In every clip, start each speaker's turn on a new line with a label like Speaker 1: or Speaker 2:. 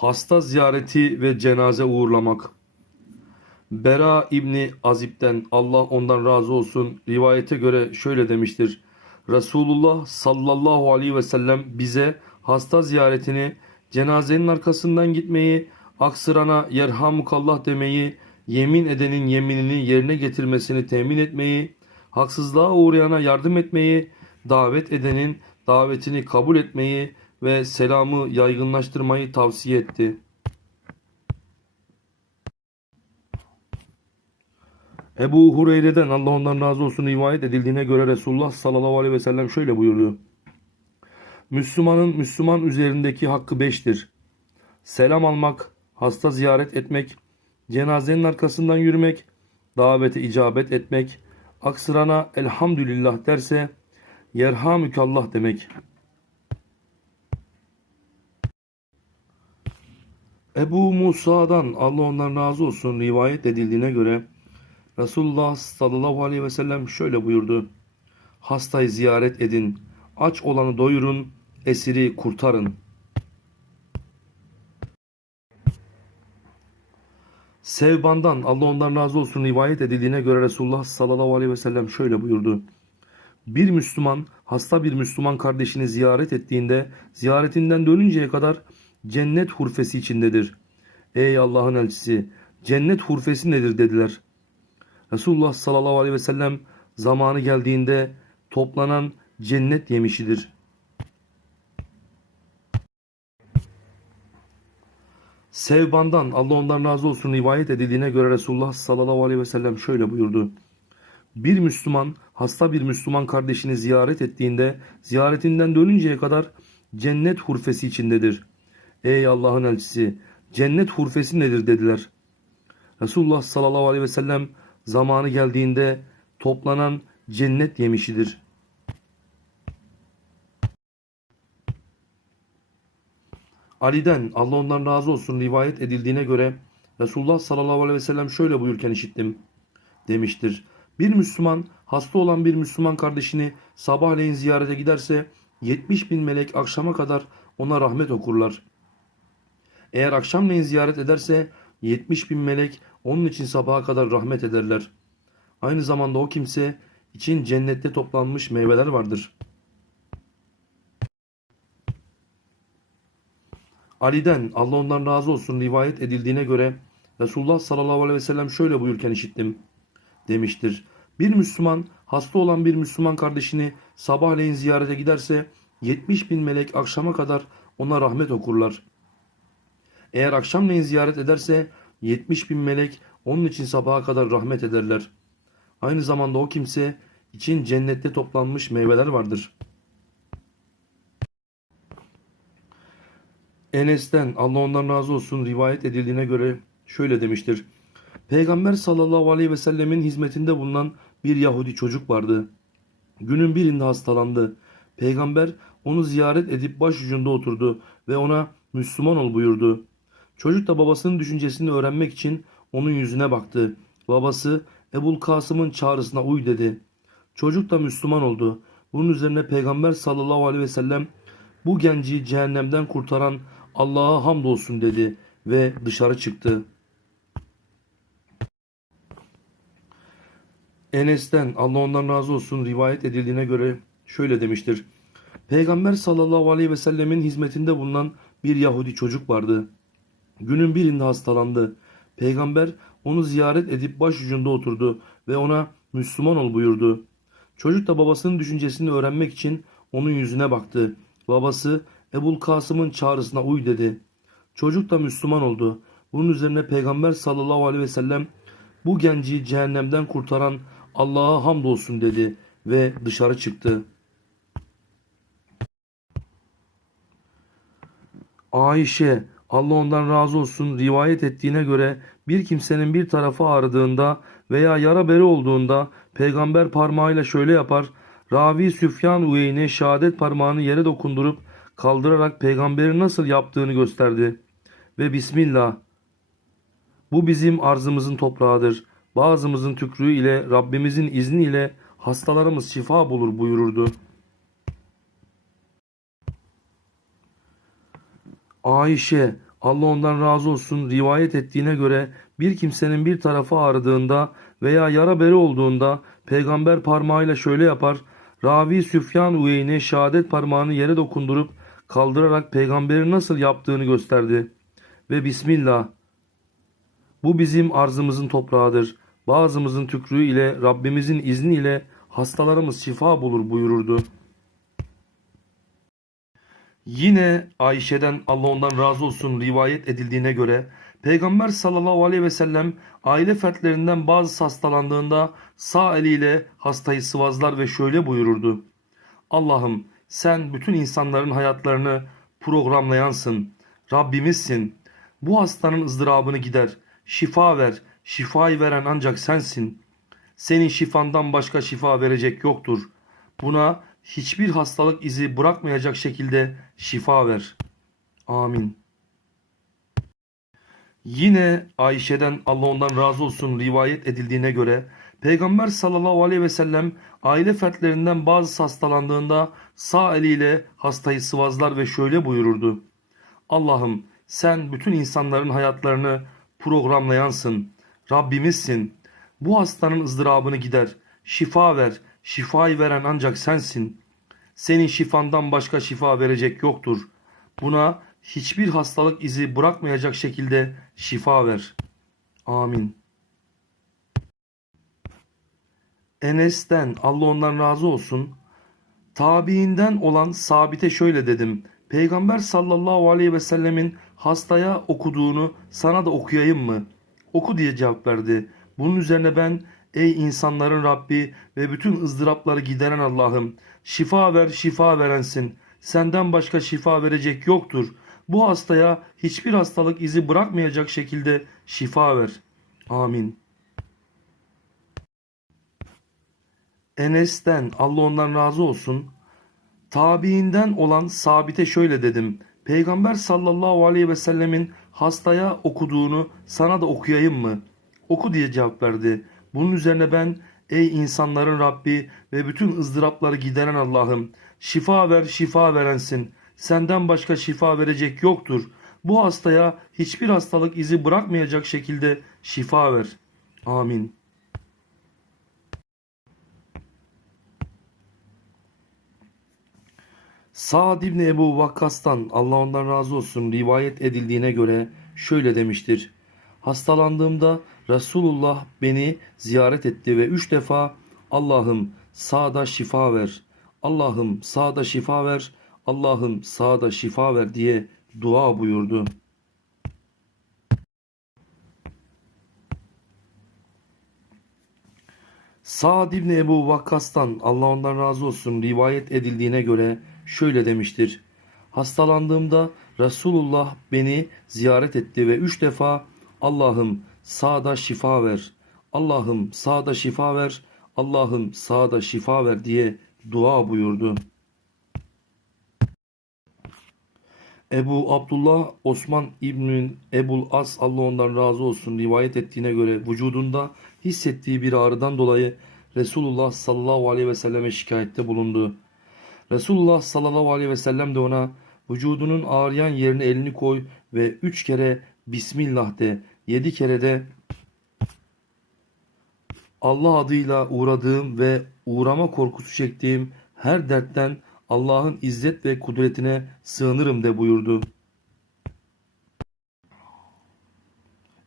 Speaker 1: Hasta ziyareti ve cenaze uğurlamak. Bera İbni Azib'den Allah ondan razı olsun rivayete göre şöyle demiştir. Resulullah sallallahu aleyhi ve sellem bize hasta ziyaretini, cenazenin arkasından gitmeyi, aksırana yerhamukallah demeyi, yemin edenin yeminini yerine getirmesini temin etmeyi, haksızlığa uğrayana yardım etmeyi, davet edenin davetini kabul etmeyi ve selamı yaygınlaştırmayı tavsiye etti. Ebu Hureyre'den Allah ondan razı olsun rivayet edildiğine göre Resulullah sallallahu aleyhi ve sellem şöyle buyurdu. Müslümanın Müslüman üzerindeki hakkı beştir. Selam almak, hasta ziyaret etmek, cenazenin arkasından yürümek, davete icabet etmek, aksırana elhamdülillah derse yerhamükallah demek. Ebu Musa'dan Allah ondan razı olsun rivayet edildiğine göre Resulullah sallallahu aleyhi ve sellem şöyle buyurdu. Hastayı ziyaret edin, aç olanı doyurun, esiri kurtarın. Sevbandan Allah ondan razı olsun rivayet edildiğine göre Resulullah sallallahu aleyhi ve sellem şöyle buyurdu. Bir Müslüman hasta bir Müslüman kardeşini ziyaret ettiğinde ziyaretinden dönünceye kadar cennet hurfesi içindedir. Ey Allah'ın elçisi cennet hurfesi nedir dediler. Resulullah sallallahu aleyhi ve sellem zamanı geldiğinde toplanan cennet yemişidir. Sevbandan Allah ondan razı olsun rivayet edildiğine göre Resulullah sallallahu aleyhi ve sellem şöyle buyurdu. Bir Müslüman hasta bir Müslüman kardeşini ziyaret ettiğinde ziyaretinden dönünceye kadar cennet hurfesi içindedir. Ey Allah'ın elçisi cennet hurfesi nedir dediler. Resulullah sallallahu aleyhi ve sellem zamanı geldiğinde toplanan cennet yemişidir. Ali'den Allah ondan razı olsun rivayet edildiğine göre Resulullah sallallahu aleyhi ve sellem şöyle buyurken işittim demiştir. Bir Müslüman hasta olan bir Müslüman kardeşini sabahleyin ziyarete giderse 70 bin melek akşama kadar ona rahmet okurlar. Eğer akşamleyin ziyaret ederse 70 bin melek onun için sabaha kadar rahmet ederler. Aynı zamanda o kimse için cennette toplanmış meyveler vardır. Ali'den Allah ondan razı olsun rivayet edildiğine göre Resulullah sallallahu aleyhi ve sellem şöyle buyurken işittim demiştir. Bir Müslüman hasta olan bir Müslüman kardeşini sabahleyin ziyarete giderse 70 bin melek akşama kadar ona rahmet okurlar. Eğer akşamleyin ziyaret ederse 70 bin melek onun için sabaha kadar rahmet ederler. Aynı zamanda o kimse için cennette toplanmış meyveler vardır. Enes'ten Allah ondan razı olsun rivayet edildiğine göre şöyle demiştir. Peygamber sallallahu aleyhi ve sellemin hizmetinde bulunan bir Yahudi çocuk vardı. Günün birinde hastalandı. Peygamber onu ziyaret edip başucunda oturdu ve ona Müslüman ol buyurdu. Çocuk da babasının düşüncesini öğrenmek için onun yüzüne baktı. Babası Ebul Kasım'ın çağrısına uy dedi. Çocuk da Müslüman oldu. Bunun üzerine Peygamber sallallahu aleyhi ve sellem bu genci cehennemden kurtaran Allah'a hamdolsun dedi ve dışarı çıktı. Enes'ten Allah ondan razı olsun rivayet edildiğine göre şöyle demiştir. Peygamber sallallahu aleyhi ve sellemin hizmetinde bulunan bir Yahudi çocuk vardı. Günün birinde hastalandı. Peygamber onu ziyaret edip başucunda oturdu ve ona Müslüman ol buyurdu. Çocuk da babasının düşüncesini öğrenmek için onun yüzüne baktı. Babası Ebul Kasım'ın çağrısına uy dedi. Çocuk da Müslüman oldu. Bunun üzerine Peygamber sallallahu aleyhi ve sellem bu genci cehennemden kurtaran Allah'a hamdolsun dedi ve dışarı çıktı. Ayşe Allah ondan razı olsun rivayet ettiğine göre bir kimsenin bir tarafı ağrıdığında veya yara beri olduğunda peygamber parmağıyla şöyle yapar. Ravi Süfyan Uyeyne şehadet parmağını yere dokundurup kaldırarak peygamberin nasıl yaptığını gösterdi. Ve Bismillah bu bizim arzımızın toprağıdır. Bazımızın tükrüğü ile Rabbimizin izniyle hastalarımız şifa bulur buyururdu. Ayşe Allah ondan razı olsun rivayet ettiğine göre bir kimsenin bir tarafı ağrıdığında veya yara beri olduğunda peygamber parmağıyla şöyle yapar. Ravi Süfyan Uyeyni şehadet parmağını yere dokundurup kaldırarak peygamberin nasıl yaptığını gösterdi. Ve Bismillah bu bizim arzımızın toprağıdır. Bazımızın tükrüğü ile Rabbimizin izniyle hastalarımız şifa bulur buyururdu. Yine Ayşe'den Allah ondan razı olsun rivayet edildiğine göre Peygamber sallallahu aleyhi ve sellem aile fertlerinden bazı hastalandığında sağ eliyle hastayı sıvazlar ve şöyle buyururdu. Allah'ım sen bütün insanların hayatlarını programlayansın. Rabbimizsin. Bu hastanın ızdırabını gider. Şifa ver. Şifayı veren ancak sensin. Senin şifandan başka şifa verecek yoktur. Buna hiçbir hastalık izi bırakmayacak şekilde şifa ver. Amin. Yine Ayşe'den Allah ondan razı olsun rivayet edildiğine göre Peygamber sallallahu aleyhi ve sellem aile fertlerinden bazı hastalandığında sağ eliyle hastayı sıvazlar ve şöyle buyururdu. Allah'ım sen bütün insanların hayatlarını programlayansın. Rabbimizsin. Bu hastanın ızdırabını gider. Şifa ver. Şifayı veren ancak sensin. Senin şifandan başka şifa verecek yoktur. Buna hiçbir hastalık izi bırakmayacak şekilde şifa ver. Amin. Enes'ten Allah ondan razı olsun. Tabiinden olan sabite şöyle dedim. Peygamber sallallahu aleyhi ve sellemin hastaya okuduğunu sana da okuyayım mı? Oku diye cevap verdi. Bunun üzerine ben ey insanların Rabbi ve bütün ızdırapları gideren Allah'ım şifa ver şifa verensin. Senden başka şifa verecek yoktur. Bu hastaya hiçbir hastalık izi bırakmayacak şekilde şifa ver. Amin. Enes'ten Allah ondan razı olsun. Tabiinden olan sabite şöyle dedim. Peygamber sallallahu aleyhi ve sellemin hastaya okuduğunu sana da okuyayım mı? Oku diye cevap verdi. Bunun üzerine ben ey insanların Rabbi ve bütün ızdırapları gideren Allah'ım şifa ver şifa verensin. Senden başka şifa verecek yoktur. Bu hastaya hiçbir hastalık izi bırakmayacak şekilde şifa ver. Amin. Sa'd İbni Ebu Vakkas'tan Allah ondan razı olsun rivayet edildiğine göre şöyle demiştir. Hastalandığımda Resulullah beni ziyaret etti ve üç defa Allah'ım sağda şifa ver, Allah'ım sağda şifa ver, Allah'ım sağda şifa ver diye dua buyurdu. Sa'd İbni Ebu Vakkas'tan Allah ondan razı olsun rivayet edildiğine göre şöyle demiştir. Hastalandığımda Resulullah beni ziyaret etti ve üç defa Allah'ım sağda şifa ver, Allah'ım sağda şifa ver, Allah'ım sağda şifa ver diye dua buyurdu. Ebu Abdullah Osman İbnül Ebul As Allah ondan razı olsun rivayet ettiğine göre vücudunda hissettiği bir ağrıdan dolayı Resulullah sallallahu aleyhi ve selleme şikayette bulundu. Resulullah sallallahu aleyhi ve sellem de ona vücudunun ağrıyan yerine elini koy ve üç kere Bismillah de, yedi kere de Allah adıyla uğradığım ve uğrama korkusu çektiğim her dertten Allah'ın izzet ve kudretine sığınırım de buyurdu.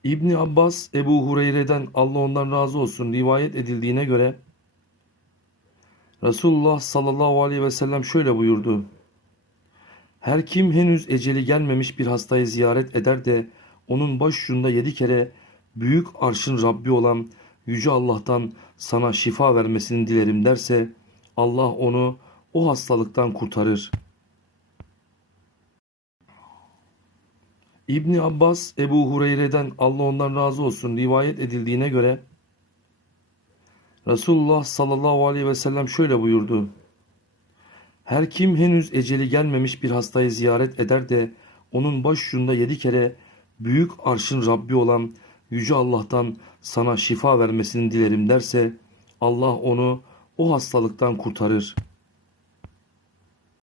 Speaker 1: İbni Abbas Ebu Hureyre'den Allah ondan razı olsun rivayet edildiğine göre Resulullah sallallahu aleyhi ve sellem şöyle buyurdu. Her kim henüz eceli gelmemiş bir hastayı ziyaret eder de onun başucunda yedi kere büyük arşın Rabbi olan Yüce Allah'tan sana şifa vermesini dilerim derse Allah onu o hastalıktan kurtarır. İbni Abbas Ebu Hureyre'den Allah ondan razı olsun rivayet edildiğine göre Resulullah sallallahu aleyhi ve sellem şöyle buyurdu. Her kim henüz eceli gelmemiş bir hastayı ziyaret eder de onun başucunda yedi kere büyük arşın Rabbi olan Yüce Allah'tan sana şifa vermesini dilerim derse Allah onu o hastalıktan kurtarır.''